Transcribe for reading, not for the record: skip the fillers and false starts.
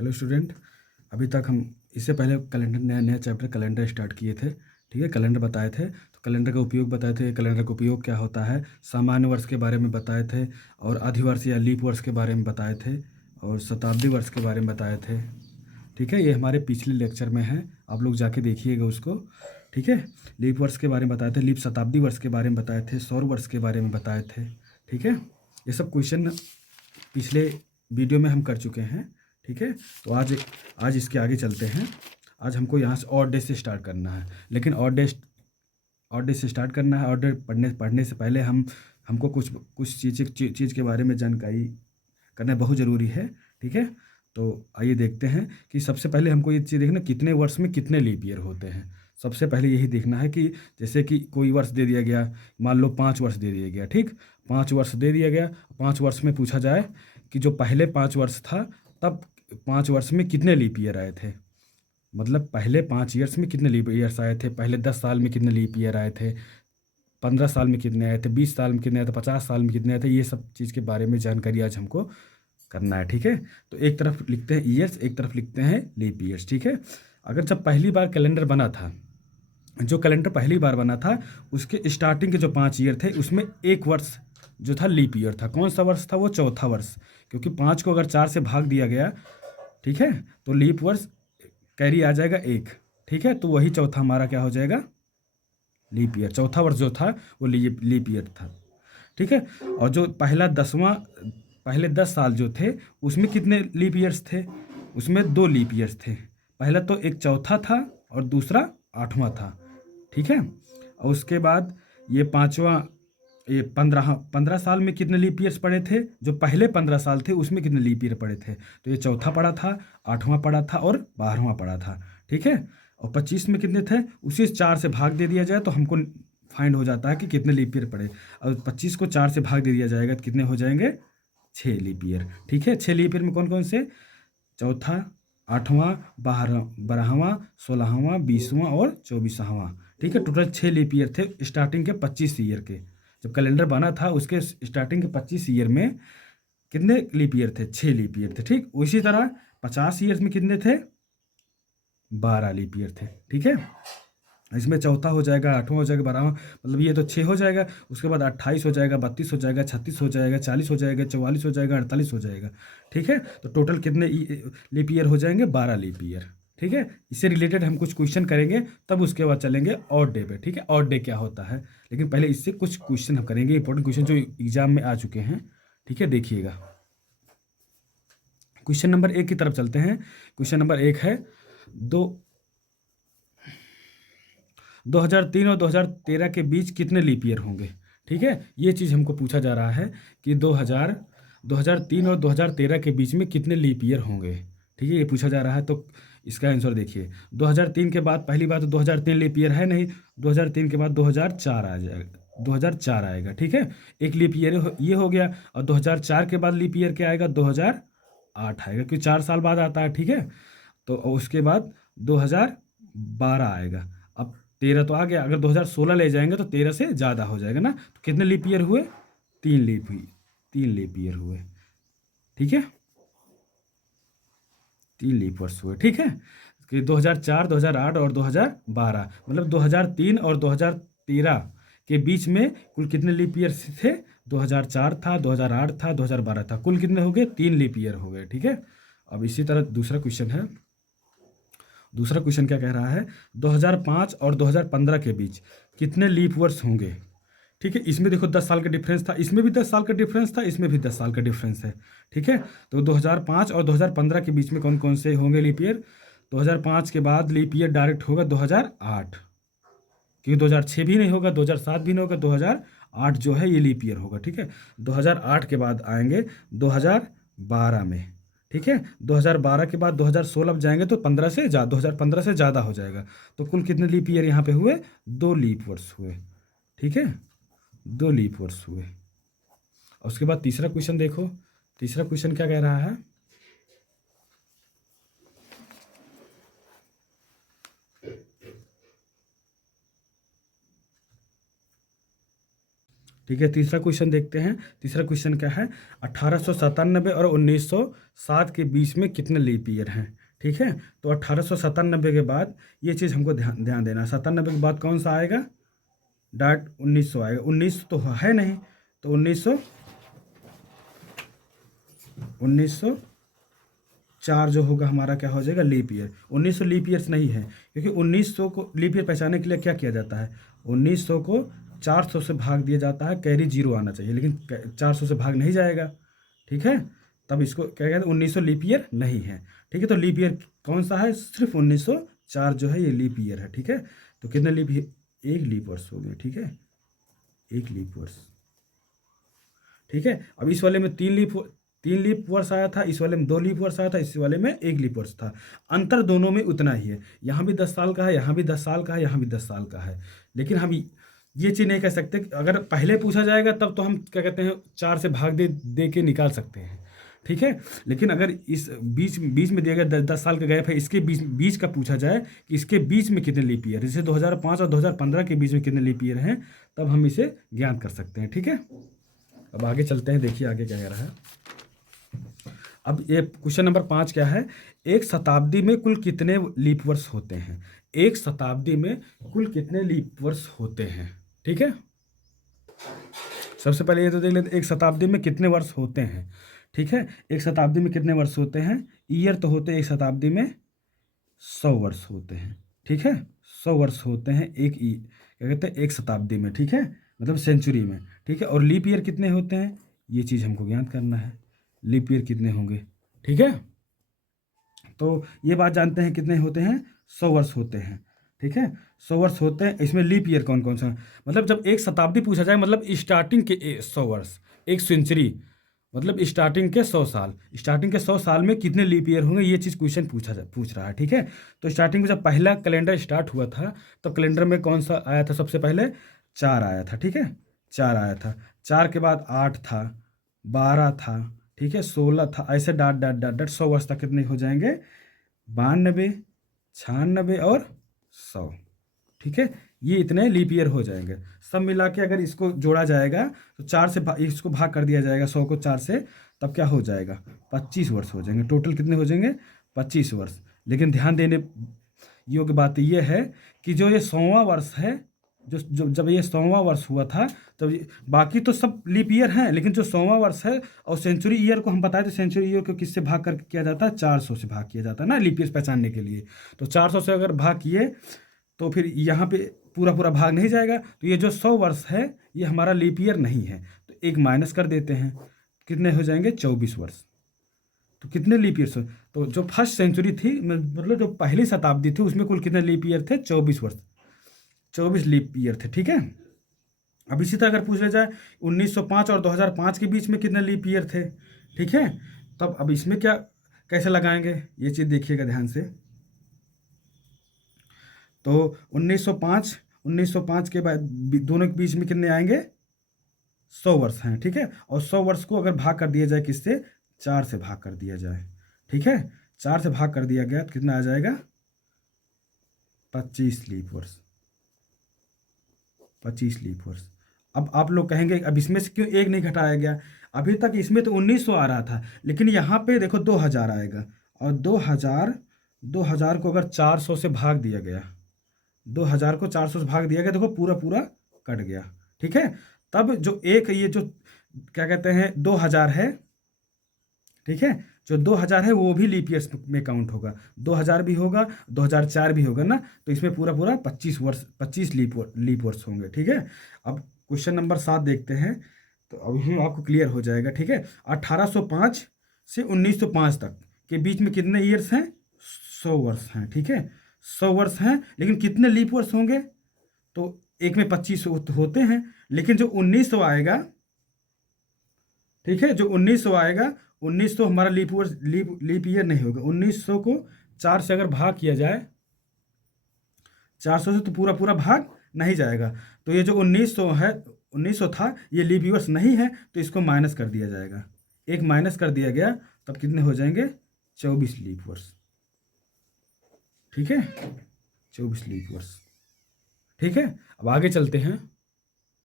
Hello student. अभी तक हम इससे पहले कैलेंडर नया नया चैप्टर कैलेंडर स्टार्ट किए थे। ठीक है, कैलेंडर बताए थे, तो कैलेंडर का उपयोग बताए थे, कैलेंडर का उपयोग क्या होता है, सामान्य वर्ष के बारे में बताए थे, और अधिवर्ष या लीप वर्ष के बारे में बताए थे, और शताब्दी वर्ष के बारे में बताए थे। ठीक है, ये हमारे पिछले लेक्चर में है, आप लोग जाके देखिएगा उसको। ठीक है, लीप वर्ष के बारे में बताए थे, लीप शताब्दी वर्ष के बारे में बताए थे, सौर वर्ष के बारे में बताए थे। ठीक है, ये सब क्वेश्चन पिछले वीडियो में हम कर चुके हैं। ठीक है, तो आज इसके आगे चलते हैं। आज हमको यहाँ से ऑड डे से स्टार्ट करना है, लेकिन ऑड डे से स्टार्ट करना है। ऑड डे पढ़ने से पहले हमको कुछ चीज़ के बारे में जानकारी करना बहुत ज़रूरी है। ठीक है, तो आइए देखते हैं कि सबसे पहले हमको ये चीज़ देखना, कितने वर्ष में कितने लीप ईयर होते हैं। सबसे पहले यही देखना है कि जैसे कि कोई वर्ष दे दिया गया, मान लो 5 वर्ष दे दिया गया। ठीक, 5 वर्ष दे दिया गया, 5 वर्ष में पूछा जाए कि जो पहले 5 वर्ष था तब 5 वर्ष में कितने लीप ईयर आए थे। मतलब पहले 5 ईयर्स में कितने लीप ईयर्स आए थे, पहले 10 साल में कितने लीप ईयर आए थे, 15 साल में कितने आए थे, 20 साल में कितने आए थे, 50 साल में कितने आए थे। ये सब चीज़ के बारे में जानकारी आज हमको करना है। ठीक है, तो एक तरफ लिखते हैं ईयर्स, एक तरफ लिखते हैं लीप ईयर्स। ठीक है, अगर जब पहली बार कैलेंडर बना था, जो कैलेंडर पहली बार बना था, उसके स्टार्टिंग के जो 5 ईयर थे उसमें एक वर्ष जो था लीप ईयर था। कौन सा वर्ष था वो? चौथा वर्ष, क्योंकि 5 को अगर 4 से भाग दिया गया, ठीक है, तो लीप वर्ष कैरी आ जाएगा 1। ठीक है, तो वही चौथा हमारा क्या हो जाएगा? Leap year. चौथा वर्ष जो था वो लीप ईयर था। ठीक है, और जो पहले 10 साल जो थे उसमें कितने लीप ईयर्स थे? उसमें 2 लीप ईयर्स थे। पहला तो एक चौथा था और दूसरा 8वां था। ठीक है, और उसके बाद ये 5वां, ये 15 साल में कितने लीप ईयर्स पड़े थे? जो पहले 15 साल थे उसमें कितने लीप ईयर पड़े थे? तो ये चौथा पड़ा था, 8वां पड़ा था और 12वां पड़ा था। ठीक है, और 25 में कितने थे? उसी 4 से भाग दे दिया जाए तो हमको फाइंड हो जाता है कि कितने लीप ईयर पड़े। और 25 को 4 से भाग दे दिया जाएगा तो कितने हो जाएंगे? 6 लीप ईयर। ठीक है, 6 लीप ईयर में कौन कौन से? चौथा, 8वां, 12वां, 16वां, 20वां और 24वां। ठीक है, टोटल 6 लीप ईयर थे स्टार्टिंग के 25 ईयर के। जब कैलेंडर बना था उसके स्टार्टिंग के 25 ईयर में कितने लीप ईयर थे? 6 लीप ईयर थे। ठीक, उसी तरह 50 ईयर्स में कितने थे? 12 लीप ईयर थे। ठीक है, इसमें चौथा हो जाएगा, 8वां हो जाएगा, 12वां, मतलब ये तो 6 हो जाएगा। उसके बाद 28 हो जाएगा, 32 हो जाएगा, 36 हो जाएगा, 40 हो जाएगा, 44 हो जाएगा, 48 हो जाएगा। ठीक है, तो टोटल कितने लीप ईयर हो जाएंगे? 12 लीप ईयर। ठीक है, इससे रिलेटेड हम कुछ क्वेश्चन करेंगे, तब उसके बाद चलेंगे ऑड डे पे। ठीक है, ऑड डे क्या होता है, लेकिन पहले इससे कुछ क्वेश्चन हम करेंगे, इंपॉर्टेंट क्वेश्चन जो एग्जाम में आ चुके हैं। ठीक है, देखिएगा। क्वेश्चन नंबर 1 की तरफ चलते हैं। क्वेश्चन नंबर 1 है, दो 2003 और 2013 के बीच कितने लीप ईयर होंगे। ठीक है, ये चीज़ हमको पूछा जा रहा है कि 2003 और 2013 के बीच में कितने लीप ईयर होंगे। ठीक है, ये पूछा जा रहा है, तो इसका आंसर देखिए। 2003 के बाद पहली बात तो 2003 लीप ईयर है नहीं, 2003 के बाद 2004 आ जाएगा, 2004 आएगा। ठीक है, एक लीप ईयर ये हो गया, और 2004 के बाद लीप ईयर क्या आएगा? 2008 आएगा, क्योंकि 4 साल बाद आता है। ठीक है, तो उसके बाद 2012 आएगा। अब 13 तो आ गया, अगर 2016 ले जाएंगे तो 13 से ज़्यादा हो जाएगा ना। तो कितने लीप ईयर हुए? 3 लीप ईयर हुए। ठीक है, 3 लीप वर्ष हुए। ठीक है, कि 2004, 2008 और 2012, मतलब 2003 और 2013 के बीच में कुल कितने लीप ईयर थे? 2004 था, 2008 था, 2012 था, कुल कितने हो गए? 3 लीप ईयर हो गए। ठीक है, अब इसी तरह दूसरा क्वेश्चन है। दूसरा क्वेश्चन क्या कह रहा है? 2005 और 2015 के बीच कितने लीप वर्ष होंगे। ठीक है, इसमें देखो 10 साल का डिफरेंस था, इसमें भी 10 साल का डिफरेंस था, इसमें भी 10 साल का डिफरेंस है। ठीक है, तो 2005 और 2015 के बीच में कौन कौन से होंगे लीप ईयर? 2005 के बाद लीप ईयर डायरेक्ट होगा 2008, क्योंकि 2006 भी नहीं होगा, 2007 भी नहीं होगा, 2008 जो है ये लीप ईयर होगा। ठीक है, 2008 के बाद आएंगे 2012 में। ठीक है, 2012 के बाद 2016 में जाएंगे तो 2015 से ज़्यादा हो जाएगा। तो कुल कितने लीप ईयर यहाँ पे हुए? 2 लीप वर्ष हुए। ठीक है, 2 लीप वर्ष हुए। और उसके बाद तीसरा क्वेश्चन देखो। तीसरा क्वेश्चन क्या कह रहा है? ठीक है, तीसरा क्वेश्चन देखते हैं। तीसरा क्वेश्चन क्या है, 1897 और 1907 के बीच में कितने लीप ईयर हैं। ठीक है, तो 1897 के बाद ये चीज़ हमको ध्यान ध्यान देना है। 97 के बाद कौन सा आएगा, डाट 1900 आएगा। 1900 तो है नहीं, तो 1904 जो होगा हमारा क्या हो जाएगा, लीप ईयर। 1900 लीप ईयर्स नहीं है, क्योंकि 1900 को लीप ईयर पहचानने के लिए क्या किया जाता है, 1900 को 400 से भाग दिया जाता है, कैरी जीरो आना चाहिए, लेकिन 400 से भाग नहीं जाएगा। ठीक है, तब इसको क्या कहते हैं, 1900 लीप ईयर नहीं है। ठीक है, तो लीप ईयर कौन सा है, सिर्फ 1904 जो है ये लीप ईयर है। ठीक है, तो कितने लीप, एक लीप वर्ष हो गए। ठीक है, एक लीप वर्ष। ठीक है, अब इस वाले में तीन लीप वर्ष आया था, इस वाले में 2 लीप वर्ष आया था, इस वाले में 1 लीप वर्ष था। अंतर दोनों में उतना ही है, यहाँ भी 10 साल का है, यहाँ भी 10 साल का है, यहाँ भी 10 साल का है। लेकिन हम ये चीज़ नहीं कह सकते कि अगर पहले पूछा जाएगा तब तो हम क्या कहते हैं 4 से भाग दे दे के निकाल सकते हैं। ठीक है, लेकिन अगर इस बीच बीच में दिया गया 10 साल का गैप है, इसके बीच बीच का पूछा जाए कि इसके बीच में कितने लीप ईयर, जैसे 2005 और 2015 के बीच में कितने लीप ईयर हैं, तब हम इसे ज्ञात कर सकते हैं। ठीक है, अब आगे चलते हैं, देखिए आगे क्या कह रहा है। अब ये क्वेश्चन नंबर 5 क्या है, एक शताब्दी में कुल कितने लीप वर्ष होते हैं। एक शताब्दी में कुल कितने लीप वर्ष होते हैं। ठीक है, सबसे पहले ये तो देख लेते हैं एक शताब्दी में कितने वर्ष होते हैं। ठीक है, एक शताब्दी में कितने वर्ष होते हैं, ईयर तो होते हैं एक शताब्दी में 100 वर्ष होते हैं। ठीक है, 100 वर्ष होते हैं क्या कहते हैं, एक शताब्दी में। ठीक है, मतलब सेंचुरी में। ठीक है, और लीप ईयर कितने होते हैं, ये चीज़ हमको ज्ञात करना है, लीप ईयर कितने होंगे। ठीक है, तो ये बात जानते हैं कितने होते हैं, 100 वर्ष होते हैं। ठीक है, 100 वर्ष होते हैं। इसमें लीप ईयर कौन कौन सा, मतलब जब एक शताब्दी पूछा जाए, मतलब स्टार्टिंग के 100 वर्ष, एक सेंचुरी मतलब स्टार्टिंग के 100 साल, स्टार्टिंग के 100 साल में कितने लीप ईयर होंगे, ये चीज़ क्वेश्चन पूछ रहा है। ठीक है, तो स्टार्टिंग में जब पहला कैलेंडर स्टार्ट हुआ था, तो कैलेंडर में कौन सा आया था, सबसे पहले 4 आया था। ठीक है, 4 आया था, 4 के बाद 8 था, 12 था, ठीक है, 16 था, ऐसे डाट डाट डाट डाट 100 वर्ष तक कितने हो जाएंगे, 92, 96 और 100। ठीक है, ये इतने लीप ईयर हो जाएंगे। सब मिला के अगर इसको जोड़ा जाएगा तो 4 से इसको भाग कर दिया जाएगा 100 को 4 से, तब क्या हो जाएगा, 25 वर्ष हो जाएंगे। टोटल कितने हो जाएंगे, 25 वर्ष। लेकिन ध्यान देने योग्य बात यह है कि जो ये 100वां वर्ष है, जब ये 100वां वर्ष हुआ था, तब बाकी तो सब लीप ईयर हैं, लेकिन जो 100वां वर्ष है, और सेंचुरी ईयर को हम बताए थे, सेंचुरी ईयर को किससे भाग कर किया जाता है, 400 से भाग किया जाता है ना, लीप ईयर पहचानने के लिए। तो 400 से अगर भाग किए तो फिर यहाँ पे पूरा पूरा भाग नहीं जाएगा, तो ये जो 100 वर्ष है ये हमारा लीप ईयर नहीं है, तो एक माइनस कर देते हैं, कितने हो जाएंगे, 24 वर्ष। तो कितने लीप ईयर्स, तो जो फर्स्ट सेंचुरी थी, मतलब जो पहली शताब्दी थी, उसमें कुल कितने लीप ईयर थे, 24 वर्ष, 24 लीप ईयर थे। ठीक है, अब इसी तरह अगर पूछ लिया जाए 1905 और 2005 के बीच में कितने लीप ईयर थे। ठीक है, तब अब इसमें क्या कैसे लगाएंगे, ये चीज़ देखिएगा ध्यान से। तो 1905 के बाद दोनों के बीच में कितने आएंगे, 100 वर्ष हैं। ठीक है, और 100 वर्ष को अगर भाग कर दिया जाए किससे, 4 से भाग कर दिया जाए। ठीक है, 4 से भाग कर दिया गया तो कितना आ जाएगा, 25 लीप वर्ष, 25 लीप वर्ष। अब आप लोग कहेंगे अब इसमें से क्यों एक नहीं घटाया गया, अभी तक इसमें तो 1900 आ रहा था, लेकिन यहाँ पे देखो 2000 आएगा, और 2000 को अगर 400 से भाग दिया गया, 2000 को 400 से भाग दिया गया, देखो पूरा पूरा कट गया। ठीक है, तब जो एक ये जो क्या कहते हैं 2000 है, ठीक है, जो 2000 है वो भी लीप ईयर्स में काउंट होगा, 2000 भी होगा, 2004 भी होगा ना, तो इसमें पूरा पूरा 25 वर्ष, 25 लीप वर्ष होंगे। ठीक है, अब क्वेश्चन नंबर 7 देखते हैं, तो अभी आपको क्लियर हो जाएगा। ठीक है, 1805 से 1905 तक के बीच में कितने ईयर्स हैं, 100 वर्ष हैं। ठीक है, 100 वर्ष हैं, लेकिन कितने लीप वर्ष होंगे, तो एक में 25 होते हैं, लेकिन जो 1900 आएगा, ठीक है, जो 1900 आएगा, 1900 हमारा लीप ईयर नहीं होगा। 1900 को 4 से अगर भाग किया जाए, 400 से, तो पूरा पूरा भाग नहीं जाएगा, तो ये जो 1900 था, ये लीप ईयर्स नहीं है, तो इसको माइनस कर दिया जाएगा, एक माइनस कर दिया गया, तब कितने हो जाएंगे, 24 लीप वर्ष। ठीक है, 24 लीप वर्ष। ठीक है, अब आगे चलते हैं।